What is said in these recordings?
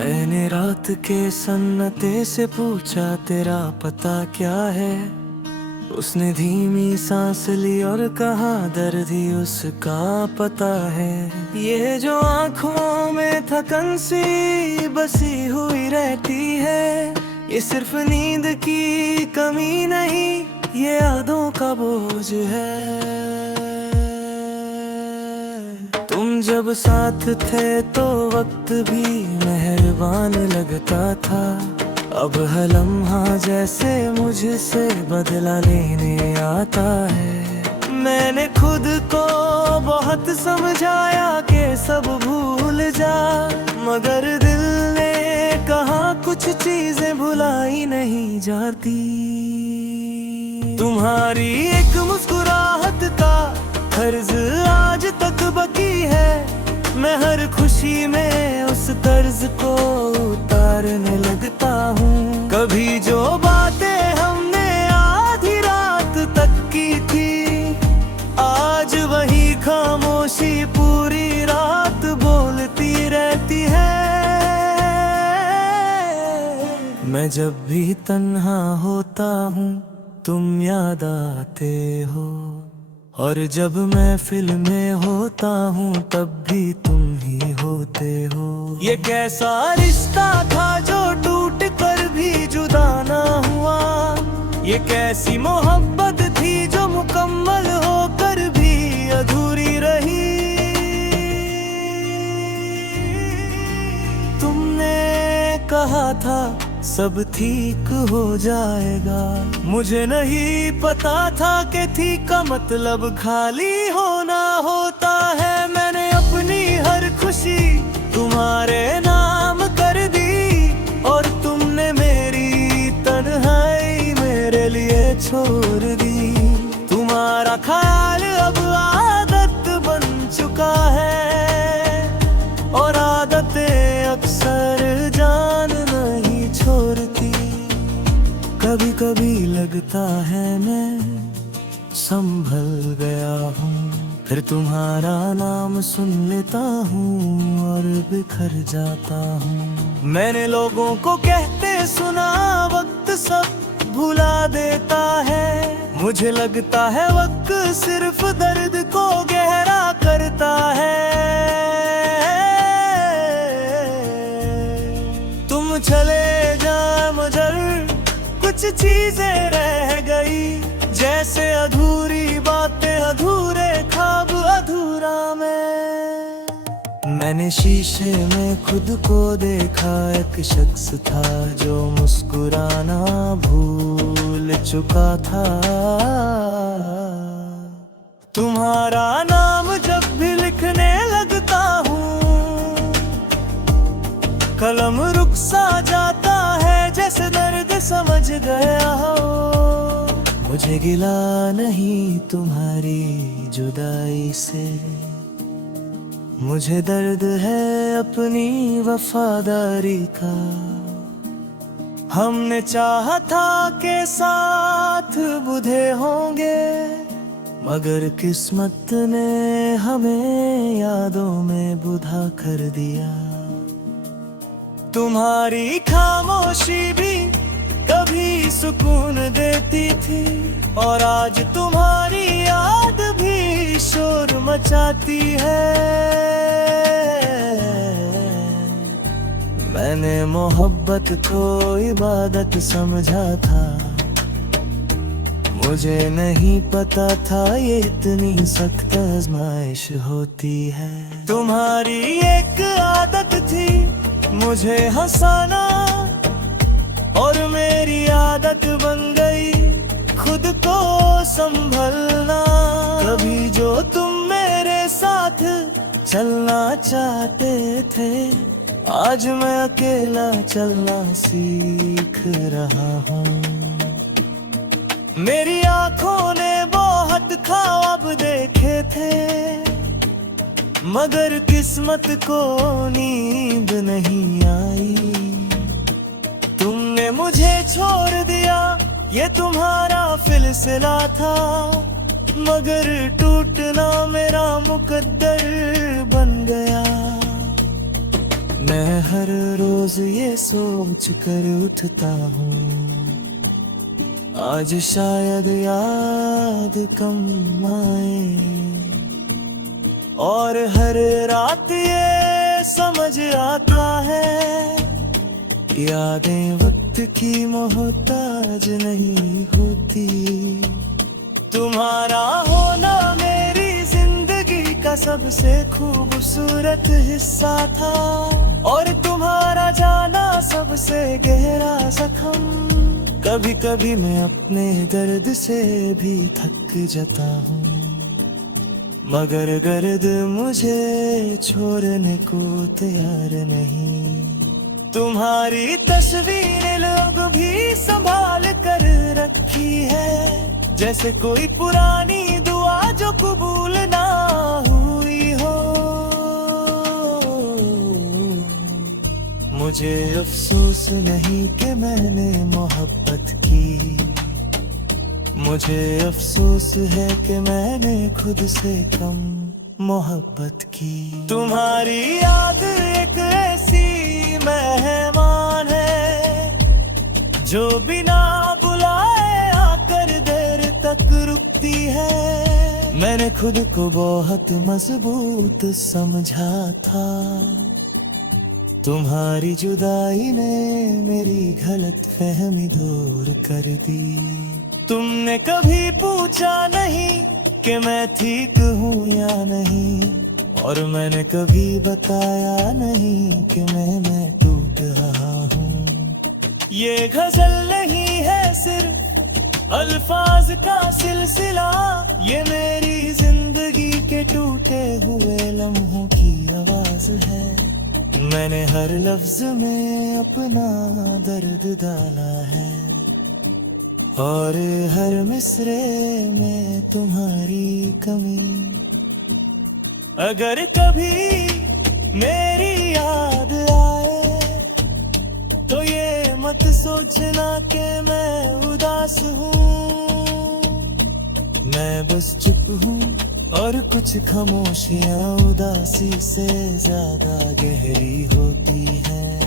मैंने रात के सन्नाटे से पूछा तेरा पता क्या है। उसने धीमी सांस ली और कहा दर्द ही उसका पता है। ये जो आँखों में थकन सी बसी हुई रहती है, ये सिर्फ नींद की कमी नहीं, ये यादों का बोझ है। तुम जब साथ थे तो वक्त भी मेहरबान लगता था। अब हर लम्हा जैसे मुझसे बदला लेने आता है। मैंने खुद को बहुत समझाया कि सब भूल जा, मगर दिल ने कहा कुछ चीजें भुलाई नहीं जाती। तुम्हारी एक मुस्कुराहट का फर्ज आज तक बाकी है। मैं हर खुशी में उस तर्ज को उतारने लगता हूँ। कभी जो बातें हमने आधी रात तक की थी, आज वही खामोशी पूरी रात बोलती रहती है। मैं जब भी तन्हा होता हूँ तुम याद आते हो, और जब महफिल में होता हूँ तब भी तुम ही होते हो। ये कैसा रिश्ता था जो टूट कर भी जुदा ना हुआ, ये कैसी मोहब्बत थी जो मुकम्मल होकर भी अधूरी रही। तुमने कहा था सब ठीक हो जाएगा, मुझे नहीं पता था कि ठीक का मतलब खाली होना होता है। मैंने अपनी हर खुशी तुम्हारे नाम कर दी, और तुमने मेरी तन्हाई मेरे लिए छोड़ दी। तुम्हारा ख्याल अब आदत बन चुका है, और आदतें अक्सर जान नहीं छोड़ती। कभी कभी लगता है मैं संभल गया हूँ, फिर तुम्हारा नाम सुन लेता हूँ और बिखर जाता हूँ। मैंने लोगों को कहते सुना वक्त सब भुला देता है, मुझे लगता है वक्त सिर्फ दर्द को गहरा करता है। तुम चले जा मगर कुछ चीजें रह गई, जैसे अधूरी बातें अधूरे ख्वाब अधूरा मैंने शीशे में खुद को देखा, एक शख्स था जो मुस्कुराना भूल चुका था। तुम्हारा नाम जब भी लिखने लगता हूँ कलम रुक सा जाता है, जैसे दर्द समझ गया हो। मुझे गिला नहीं तुम्हारी जुदाई से, मुझे दर्द है अपनी वफादारी का। हमने चाहा था के साथ बुधे होंगे, मगर किस्मत ने हमें यादों में बुधा कर दिया। तुम्हारी खामोशी भी कभी सुकून देती थी, और आज तुम्हारी याद भी शोर मचाती है। मैंने मोहब्बत को इबादत समझा था, मुझे नहीं पता था ये इतनी सख्त आजमाइश होती है। तुम्हारी एक आदत थी मुझे हंसाना, और मेरी आदत बन गई खुद को संभलना। कभी जो तुम मेरे साथ चलना चाहते थे, आज मैं अकेला चलना सीख रहा हूँ। मेरी आँखों ने बहुत ख्वाब देखे थे, मगर किस्मत को नींद नहीं आई। तुमने मुझे छोड़ दिया, ये तुम्हारा सिलसिला था, मगर टूटना मेरा मुकद्दर बन गया। मैं हर रोज ये सोच कर उठता हूँ, आज शायद याद कम आए। और हर रात ये समझ आता है, यादें वक्त की मोहताज नहीं होती। तुम्हारा होना मेरी जिंदगी का सबसे खूबसूरत हिस्सा था, और तुम्हारा जाना सबसे गहरा जख्म। कभी कभी मैं अपने दर्द से भी थक जाता हूँ, मगर गर्द मुझे छोड़ने को तैयार नहीं। तुम्हारी तस्वीर लोग भी संभाल कर रखी है, जैसे कोई पुरानी दुआ जो कबूल ना हुई हो। मुझे अफसोस नहीं कि मैंने मोहब्बत की, मुझे अफसोस है कि मैंने खुद से कम मोहब्बत की। तुम्हारी याद एक ऐसी मेहमान है, जो बिना बुलाए आकर देर तक रुकती है। मैंने खुद को बहुत मजबूत समझा था, तुम्हारी जुदाई ने मेरी गलत फहमी दूर कर दी। तुमने कभी पूछा नहीं कि मैं ठीक हूँ या नहीं, और मैंने कभी बताया नहीं कि मैं टूट रहा हूँ। ये गजल नहीं है सिर्फ अल्फाज का सिलसिला, ये मेरी जिंदगी के टूटे हुए लम्हों की आवाज है। मैंने हर लफ्ज में अपना दर्द डाला है, और हर मिसरे में तुम्हारी कमी। अगर कभी मेरी याद आए तो ये मत सोचना कि मैं उदास हूँ। मैं बस चुप हूँ, और कुछ खामोशियाँ उदासी से ज्यादा गहरी होती हैं।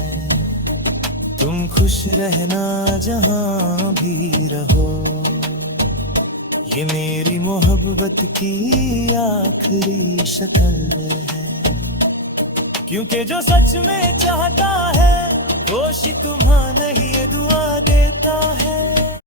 तुम खुश रहना जहाँ भी रहो, ये मेरी मोहब्बत की आखिरी शक्ल है। क्योंकि जो सच में चाहता है, वो तुम्हारा नहीं दुआ देता है।